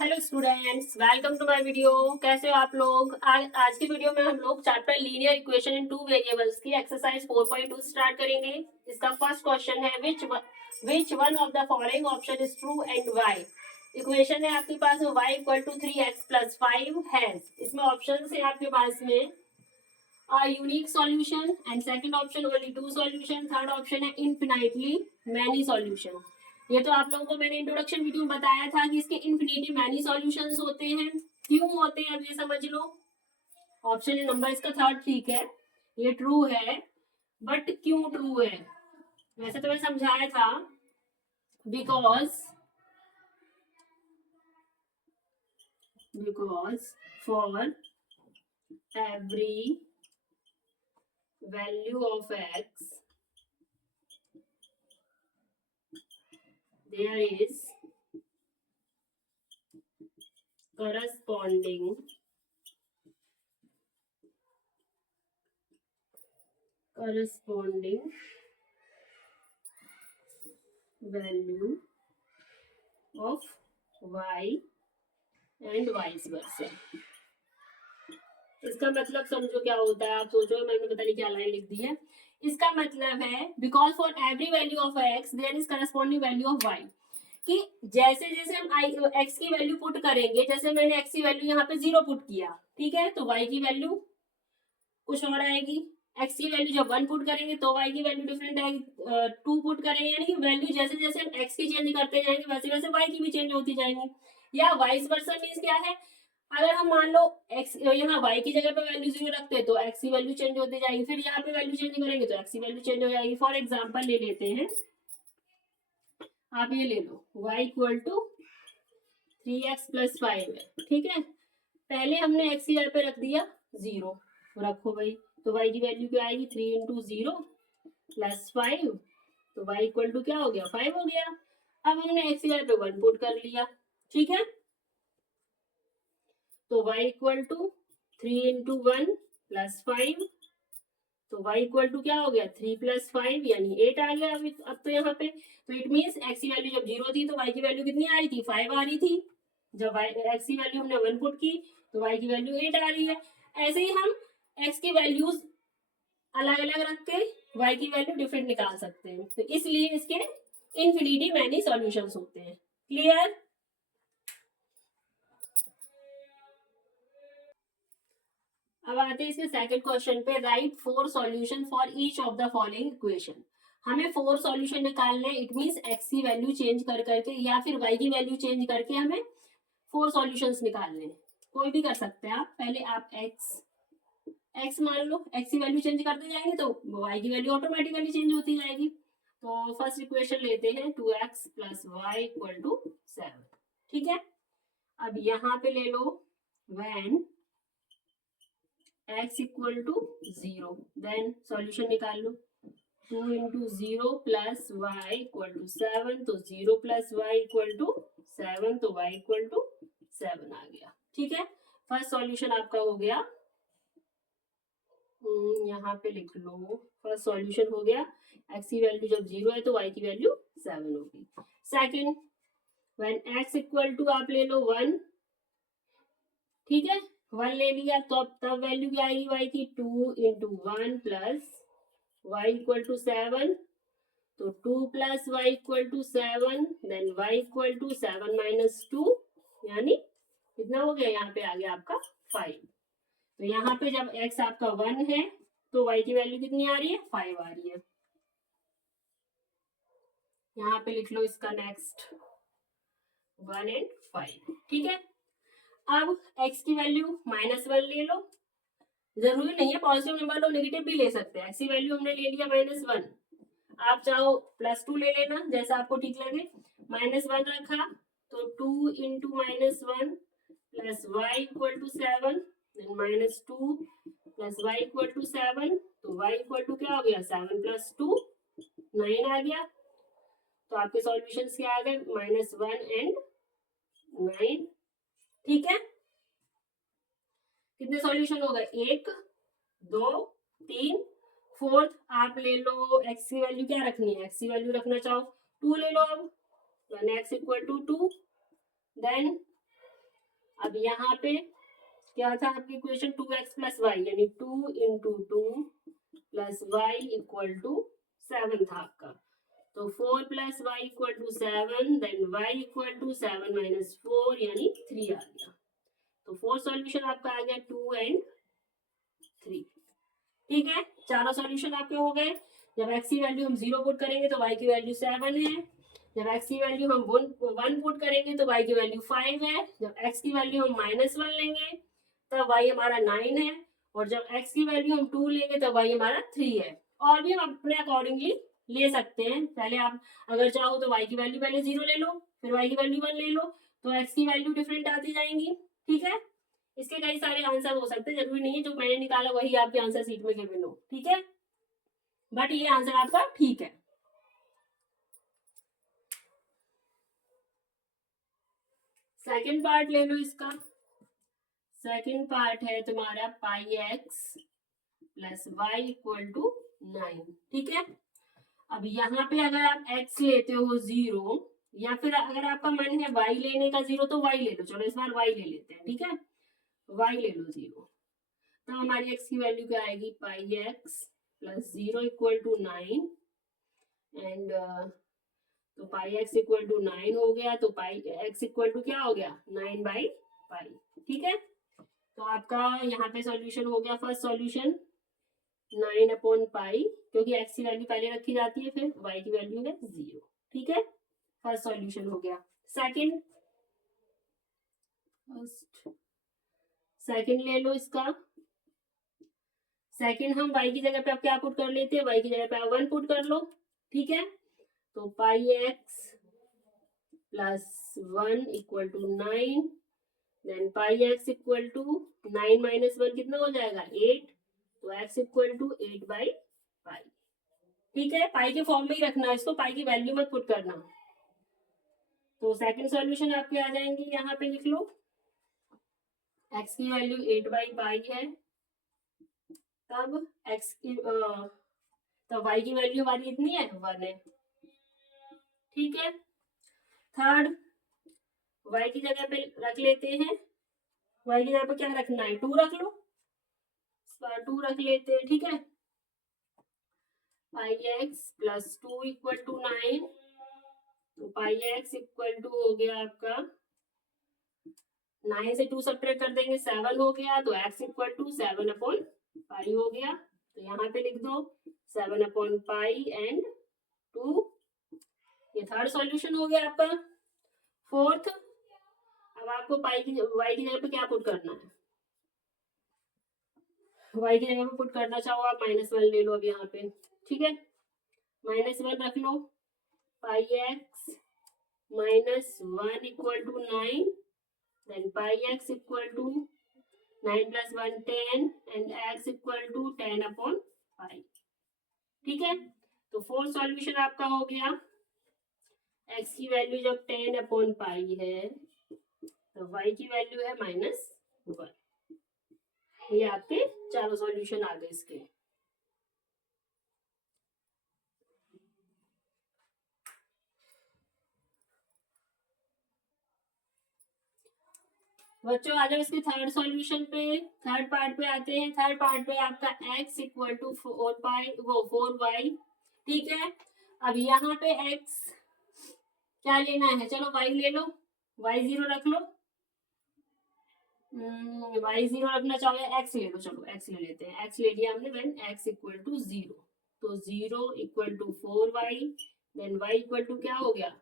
Hello students, welcome to my video. कैसे हो आप लोग? आज की वीडियो में हम लोग chapter linear equation in two variables की एक्सरसाइज 4.2 स्टार्ट करेंगे। इसका फर्स्ट क्वेश्चन है which one of the following option is true and why. Equation है आपके पास y equal to 3x plus 5 has. इसमें ऑप्शन है आपके पास में unique solution and second option only two solution, third option है इनफिनाइटली मैनी सॉल्यूशन। ये तो आप लोगों को मैंने इंट्रोडक्शन वीडियो में बताया था कि इसके इनफिनिटी मैनी सॉल्यूशंस होते हैं। क्यों होते हैं अब ये समझ लो। ऑप्शन नंबर इसका थर्ड ठीक है, ये ट्रू है, बट क्यों ट्रू है? वैसे तो मैं समझाया था because for every value of x there is corresponding value of y and vice versa। इसका मतलब समझो क्या होता है। आप सोचो, मैंने पता नहीं क्या लाइन लिख दी है। इसका मतलब है because for every value of x there is corresponding value of y, कि जैसे जैसे हम एक्स की वैल्यू पुट करेंगे, जैसे मैंने एक्स की वैल्यू यहाँ पे 0 पुट किया, ठीक है, तो वाई की वैल्यू कुछ और आएगी। एक्स की वैल्यू जब 1 पुट करेंगे तो वाई की वैल्यू डिफरेंट आएगी। 2 पुट करेंगे, यानी कि वैल्यू जैसे जैसे हम एक्स की चेंज करते जाएंगे वैसे वैसे वाई की भी चेंज होती जाएंगी। या वाइस वर्सा मीन्स क्या है, अगर हम मान लो एक्स यहाँ वाई की जगह पे वैल्यू 0 रखते हैं तो एक्स की वैल्यू चेंज होती जाएगी, फिर यहाँ पे वैल्यू चेंज करेंगे तो एक्स की वैल्यू चेंज हो जाएगी। फॉर एग्जाम्पल ले लेते हैं, आप ये ले लो y equal to 3x plus 5 है, ठीक है। पहले हमने x की जगह पे रख दिया 0, रखो भाई, तो y की वैल्यू क्या आएगी 3 इंटू 0 प्लस 5, तो y इक्वल टू क्या हो गया 5 हो गया। अब हमने x की जगह पे 1 पुट कर लिया, ठीक है, तो y equal to 3 into 1 plus 5, तो y इक्वल टू क्या हो गया 3 प्लस 5 यानी 8 आ गया। अब तो यहाँ पे तो इट मीन्स x की वैल्यू जब 0 थी तो y की वैल्यू कितनी आ रही थी 5 आ रही थी। जब x की वैल्यू हमने 1 पुट की तो y की वैल्यू 8 आ रही है। ऐसे ही हम x की वैल्यूज अलग अलग रख के y की वैल्यू डिफरेंट निकाल सकते हैं, तो इसलिए इसके इनफिनिटी मैनी सॉल्यूशंस होते हैं। क्लियर? अब आते हैं इसके सेकंड क्वेश्चन पे। Right 4 solution for each of the following equation. हमें 4 सॉल्यूशन निकालने हैं। इट मींस x की वैल्यू चेंज कर करके या फिर y की वैल्यू चेंज करके हमें 4 सॉल्यूशंस निकालने हैं। कोई भी कर सकते हैं आप। पहले आप x मान लो, x की वैल्यू चेंज करते जाएंगे तो y की वैल्यू ऑटोमेटिकली चेंज होती जाएगी। तो फर्स्ट इक्वेशन लेते हैं 2x plus y equal to 7, ठीक है। अब यहाँ पे ले लो when x equal to 0, then solution निकाल लो 2 into 0 plus y equal to 7, तो 0 प्लस वाई इक्वल टू 7, तो y इक्वल टू 7 आ गया, ठीक है। फर्स्ट सॉल्यूशन आपका हो गया, यहाँ पे लिख लो फर्स्ट सॉल्यूशन हो गया। x की वैल्यू जब 0 है तो y की वैल्यू 7 होगी। Second, when x equal to आप ले लो 1, ठीक है, 1 ले लिया तो अब तब वैल्यू क्या आएगी y की 2 into 1 plus y equal to 7, तो 2 plus y equal to 7, then y equal to 7 minus 2, यानी कितना हो गया, यहाँ पे आ गया आपका 5। तो यहाँ पे जब x आपका 1 है तो y की वैल्यू कितनी आ रही है 5 आ रही है। यहाँ पे लिख लो इसका नेक्स्ट 1 एंड 5, ठीक है। अब x की वैल्यू -1 ले लो, जरूरी नहीं है पॉजिटिव नंबर लो, नेगेटिव भी ले सकते हैं। x की वैल्यू हमने ले लिया -1, आप चाहो +2 ले लेना जैसा आपको ठीक लगे। -1 रखा तो 2 into -1 plus y equal to 7, -2 plus y equal to 7, तो y इक्वल टू क्या हो गया 7 प्लस 2 9 आ गया। तो आपके सॉल्यूशंस क्या आ गए -1 एंड 9, ठीक है। कितने सॉल्यूशन हो गए 1 2 3, फोर्थ आप ले लो x की वैल्यू क्या रखनी है, x की वैल्यू रखना चाहो 2 ले लो। अब when x equal to 2, then अब यहाँ पे क्या था आपकी इक्वेशन 2x प्लस वाई, यानी 2 into 2 plus y equal to 7 था आपका। तो 4 plus y equal to 7, then y equal to 7 minus 4 यानी 3 आ गया। तो फोर्थ सॉल्यूशन आपका आ गया 2 एंड 3। ठीक है, चारों सॉल्यूशन आपके हो गए। जब x की वैल्यू हम 0 पुट करेंगे तो y की वैल्यू 7 है। जब x की वैल्यू हम 1 पुट करेंगे तो y की वैल्यू 5 है। जब x की वैल्यू हम -1 लेंगे तब y हमारा 9 है। और जब x की वैल्यू हम 2 लेंगे तब y हमारा 3 है। और भी हम अपने अकॉर्डिंगली ले सकते हैं। पहले आप अगर चाहो तो y की वैल्यू पहले 0 ले लो, फिर y की वैल्यू 1 ले लो, तो x की वैल्यू डिफरेंट आती जाएंगी। ठीक है, इसके कई सारे आंसर हो सकते हैं, जरूरी नहीं है जो मैंने निकाला वही आपके आंसर सीट में गिवन हो। ठीक है, बट ये आंसर आपका ठीक है। सेकंड पार्ट ले लो इसका। सेकंड पार्ट है तुम्हारा pi x plus y equal to 9। ठीक है, अब यहाँ पे अगर आप x लेते हो 0, या फिर अगर आपका मन है y लेने का 0 तो y ले लो। चलो इस बार y ले लेते हैं। ठीक है, y ले लो 0, तो हमारी x की वैल्यू क्या आएगी, pi x plus 0 equal to 9 and तो पाई एक्स इक्वल टू 9 हो गया, तो पाई एक्स इक्वल टू क्या हो गया, 9 बाई पाई। ठीक है, तो आपका यहाँ पे सॉल्यूशन हो गया फर्स्ट सॉल्यूशन 9 अपॉन पाई, क्योंकि एक्स की वैल्यू पहले रखी जाती है, फिर वाई की वैल्यू है 0। ठीक है, फर्स्ट सॉल्यूशन हो गया। सेकंड, सेकंड ले लो इसका। सेकंड हम y की जगह पे आप क्या पुट कर लेते हैं, y की जगह पे आप 1 पुट कर लो। ठीक है, तो pi x plus 1 equal to 9, then pi x equal to 9 minus 1 कितना हो जाएगा, 8, तो x equal to 8 by pi. ठीक है, पाई के फॉर्म में ही रखना है इसको, पाई की वैल्यू मत पुट करना। तो सेकंड सॉल्यूशन आपके आ जाएंगे, यहाँ पे लिख लो x की वैल्यू 8 बाई पाई है, तब x की तब y की वैल्यू हमारी इतनी है, 1 है। ठीक है, थर्ड y की जगह पे रख लेते हैं, y की जगह पे क्या रखना है, 2 रख लो, 2 रख लेते हैं। ठीक है, पाई एक्स प्लस 2 इक्वल टू 9, तो पाई एक्स इक्वल टू हो गया आपका 9 से 2 सब्ट्रैक्ट कर देंगे 7 हो गया, तो x equal to 7 upon pi हो गया। तो यहाँ पे लिख दो 7 अपॉन पाई एंड 2। ये थर्ड सॉल्यूशन हो गया आपका। फोर्थ, अब आपको पाई की y की जगह पे क्या पुट करना है, y की जगह पे पुट करना चाहो आप -1 ले लो अब यहाँ पे। ठीक है, -1 रख लो, pi X -1 equal to 9, then pi x equal to 9 plus 1 10 and x equal to 10 upon pi. ठीक है, तो फोर्थ सॉल्यूशन आपका हो गया, x की वैल्यू जब 10 अपॉन पाई है तो y की वैल्यू है -1। ये आपके चारों सॉल्यूशन आ गए इसके। बच्चों आ जाओ इसके थर्ड सॉल्यूशन पे, थर्ड पार्ट पे आते हैं। थर्ड पार्ट पे आपका x इक्वल टू 4y। ठीक है, अब यहाँ पे x क्या लेना है, चलो y ले लो, y 0 रख लो, y 0 रखना चाहोगे, x ले लो, चलो x ले लेते हैं, x ले लिया हमने, व्हेन x इक्वल टू 0, तो 0 equal to 4y, then y equal to क्या हो गया,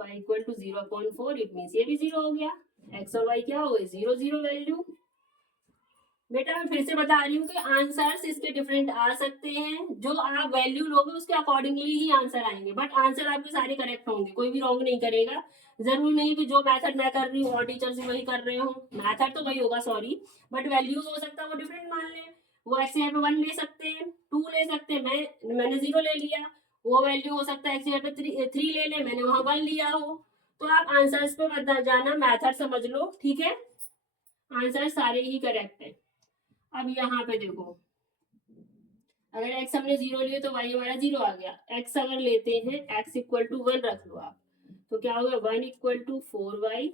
y equal to 0/4, it means ये भी 0 हो गया, x और y क्या हो गए, 0 0 वैल्यू। बेटा मैं फिर से बता रही हूँ कि आंसर्स इसके डिफरेंट आ सकते हैं, जो आप वैल्यू लोगे उसके अकॉर्डिंगली ही आंसर आएंगे, बट आंसर आपके सारे करेक्ट होंगे, कोई भी रॉन्ग नहीं करेगा। जरूरी नहीं कि जो मेथड मैं कर रही हूँ और टीचर्स भी वही कर रहे हो, मेथड तो वही होगा सॉरी, बट वैल्यूज हो सकता है वो डिफरेंट मान ले। वो एक्स यहाँ पे 1 ले सकते हैं, 2 ले सकते हैं, मैंने 0 ले लिया, वो वैल्यू हो सकता है एक्स यहाँ पे 3 ले ले, मैंने वहां 1 लिया हो। तो आप आंसर्स पे मत जाना, मैथड समझ लो। ठीक है, आंसर सारे ही करेक्ट है। अब यहाँ पे देखो, अगर x हमने 0 लिए तो y हमारा 0 आ गया। x अगर लेते हैं, x इक्वल टू 1 रख लो आप, तो क्या होगा, 1 equal to 4y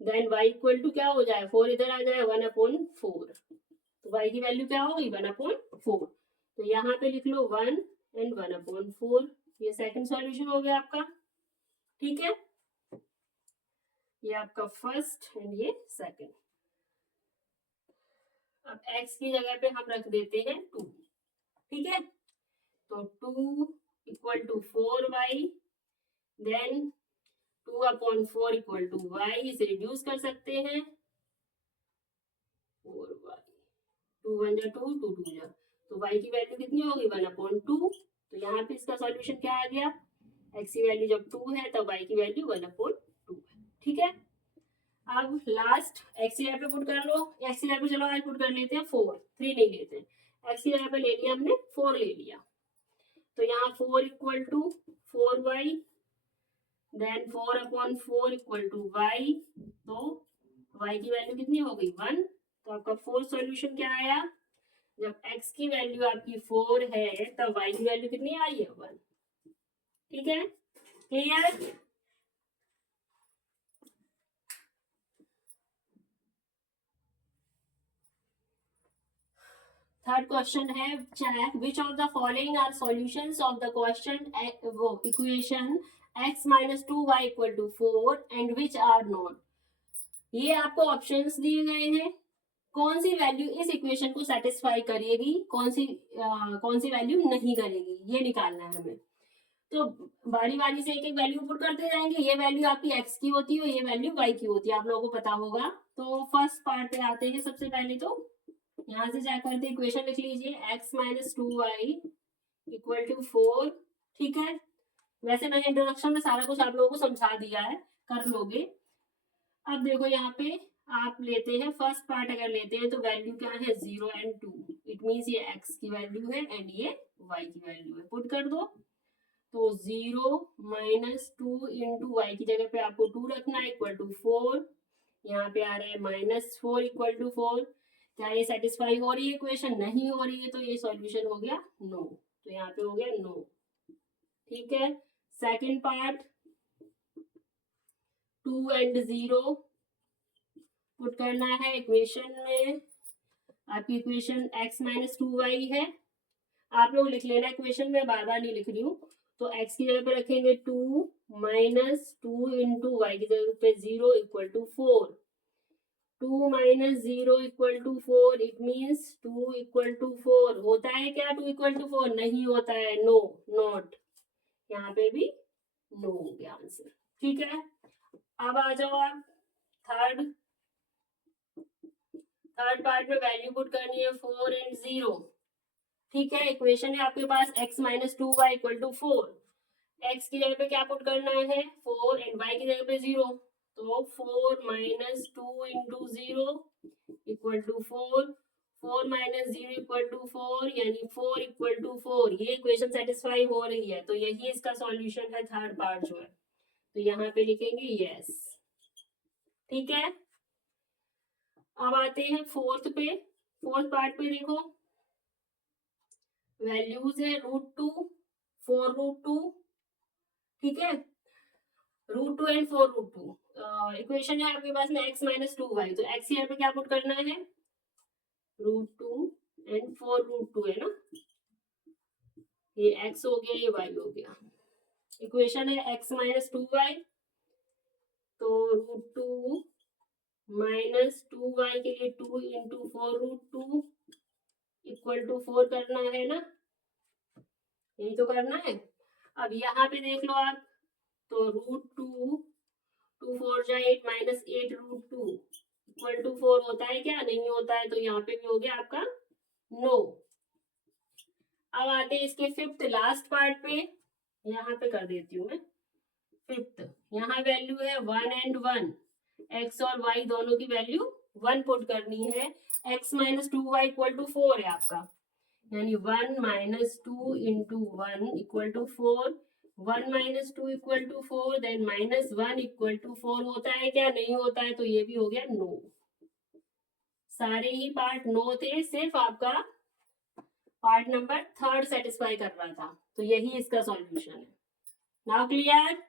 then y equal to क्या हो जाए, 4 इधर आ जाए, 1/4, तो y की वैल्यू क्या होगी, 1/4। तो यहाँ पे लिख लो 1 एंड 1/4, ये सेकंड सॉल्यूशन हो गया आपका। ठीक है, ये आपका फर्स्ट एंड ये सेकंड। अब x की जगह पे हम रख देते हैं 2। ठीक है, तो 2 equal to 4y, then 2/4 equal to y, इसे रिड्यूस कर सकते हैं, 4y, 2 1 जा 2, 2 2 जा, तो y की वैल्यू कितनी होगी, 1/2। तो यहाँ पे इसका सॉल्यूशन क्या आ गया, x की वैल्यू जब 2 है तब y की वैल्यू 1/2 है। ठीक है, अब लास्ट x की जगह पे पुट कर लो, x की जगह पे चलो आज पुट कर लेते हैं 4, 3 नहीं लेते हैं, x की जगह पे ले लिया हमने 4 ले लिया, तो यहाँ 4 equal to 4y, then 4/4 equal to y, तो y की वैल्यू कितनी हो गई, 1। तो आपका फोर्थ सॉल्यूशन क्या आया, जब x की वैल्यू आपकी 4 है तब y की वैल्यू कितनी आई है, 1। ठीक है, क्लियर। थर्ड क्वेश्चन है, check which of the following are solutions of the question equation x minus 2y equal to 4 and which are not. ये आपको ऑप्शंस दिए गए हैं, कौन सी वैल्यू इस इक्वेशन को सेटिस्फाई करेगी, कौन सी वैल्यू नहीं करेगी, ये निकालना है हमें। तो बारी बारी से एक एक वैल्यू पुट करते जाएंगे, ये वैल्यू आपकी x की होती है, ये वैल्यू y की होती है, आप लोगों को पता होगा। तो फर्स्ट पार्ट पे आते हैं, सबसे पहले तो यहाँ से क्या करते हैं, इक्वेशन लिख लीजिए, x minus 2y equal to 4। ठीक है, वैसे मैंने इंट्रोडक्शन में सारा कुछ आप लोगों को समझा दिया है, कर लोगे। अब देखो यहाँ पे आप लेते हैं फर्स्ट पार्ट, अगर लेते हैं तो वैल्यू क्या है, 0 एंड 2, इट मीन्स ये x की वैल्यू है एंड ये y की वैल्यू है, पुट कर दो। तो 0 माइनस 2 इंटू वाई की जगह पे आपको 2 रखना है, इक्वल टू 4, यहाँ पे आ रहा है -4 इक्वल टू 4। क्या ये सेटिस्फाई हो रही है इक्वेशन, नहीं हो रही है, तो ये सॉल्यूशन हो गया नो, तो यहाँ पे हो गया नो। ठीक है, सेकंड पार्ट, 2 एंड 0 पुट करना है इक्वेशन में, आपकी इक्वेशन x माइनस 2y है, आप लोग लिख लेना इक्वेशन में, बार बार नहीं लिख रही हूँ। तो x की जगह पे रखेंगे 2 माइनस 2 इंटू वाई की जगह पे 0 equal to 4, 2 minus 0 equal to 4, it means 2 equal to 4 होता है क्या, 2 इक्वल टू 4 नहीं होता है, नो नॉट, यहाँ पे भी नो हो गया आंसर। ठीक है, अब आ जाओ आप थर्ड पार्ट में वैल्यू पुट करनी है 4 एंड 0। ठीक है, इक्वेशन है आपके पास x minus 2y equal to 4, x की जगह पे क्या पुट करना है 4 एंड y की जगह पे 0, तो 4 minus 2 into 0 equal to 4, 4 minus 0 equal to 4, यानी 4 इक्वल टू 4, ये इक्वेशन सेटिस्फाई हो रही है, तो यही इसका सॉल्यूशन है, थर्ड पार्ट जो है, तो यहाँ पे लिखेंगे यस। ठीक है, अब आते हैं फोर्थ पे, फोर्थ पार्ट पे देखो वैल्यूज है √2, 4√2, ठीक है, √2 एंड 4√2, इक्वेशन है आपके पास में x माइनस 2y, तो x यहाँ पे क्या पुट करना है, √2 एंड 4√2 है ना, ये x हो गया, ये y हो गया, इक्वेशन है x माइनस 2y, तो √2 माइनस 2y के लिए 2 इंटू 4√2 इक्वल टू 4 करना है ना, यही तो करना है। अब यहाँ पे देख लो आप, तो √2, 2 4 जा 8 माइनस 8 √2 इक्वल टू 4 होता है क्या, नहीं होता है, तो यहाँ पे भी हो गया आपका नो। अब आते हैं इसके फिफ्थ लास्ट पार्ट पे, यहाँ पे कर देती हूँ मैं फिफ्थ, यहाँ वैल्यू है 1 एंड 1, x और y दोनों की वैल्यू 1 पुट करनी है, x minus 2y equal to 4 है आपका, यानी 1 minus 2 into 1 equal to 4, 1 minus 2 equal to 4, then minus 1 equal to 4 होता है क्या, नहीं होता है, तो ये भी हो गया नो। सारे ही पार्ट नो थे, सिर्फ आपका पार्ट नंबर थर्ड सेटिस्फाई कर रहा था, तो यही इसका सॉल्यूशन है। Now clear.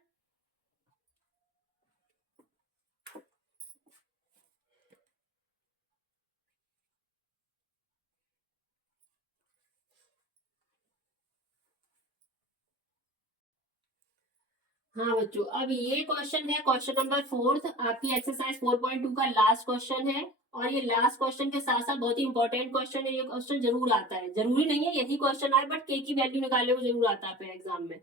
हाँ बच्चों, अब ये क्वेश्चन है क्वेश्चन नंबर 4 आपकी एक्सरसाइज 4.2 का लास्ट क्वेश्चन है। और ये लास्ट क्वेश्चन के साथ साथ बहुत ही इंपॉर्टेंट क्वेश्चन है। ये क्वेश्चन जरूर आता है, जरूरी नहीं है यही क्वेश्चन आए, बट के की वैल्यू निकाले वो जरूर आता है एग्जाम में।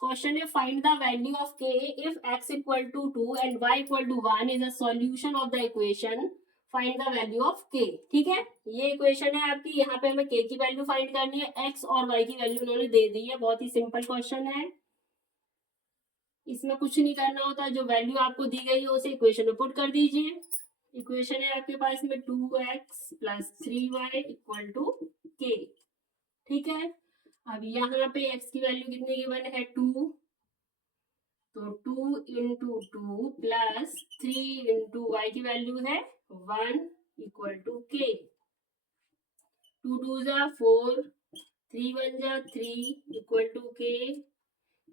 क्वेश्चन है find the value of k if x equal to 2 and y equal to 1 is a solution of the equation find the value of k। ठीक है, ये इक्वेशन है आपकी, यहाँ पे हमें k की वैल्यू फाइंड करनी है, x और y की वैल्यू उन्होंने दे दी है। बहुत ही सिंपल क्वेश्चन है, इसमें कुछ नहीं करना होता, जो वैल्यू आपको दी गई है उसे इक्वेशन में पुट कर दीजिए। इक्वेशन है आपके पास में 2x plus 3y equal to k। ठीक है, अब यहाँ पे x की वैल्यू कितनी गिवन है 2, तो 2 इंटू 2 प्लस 3 इंटू वाई की वैल्यू है 1 इक्वल टू k। 2 2 जा 4, 3 1 जा 3 इक्वल टू k,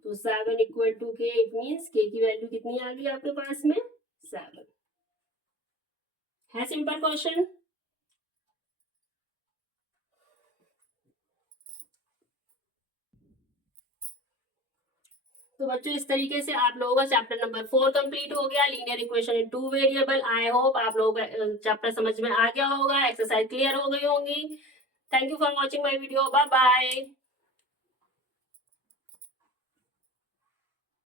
तो 7 equal to k। It means k की वैल्यू कितनी आ गई आपके पास में 7 है। Simple question. तो बच्चों इस तरीके से आप लोगों का चैप्टर नंबर 4 कंप्लीट हो गया, linear equation in 2 variable. I hope आप लोगों का चैप्टर समझ में आ गया होगा, एक्सरसाइज क्लियर हो गई होंगी। Thank you for watching my video, bye bye.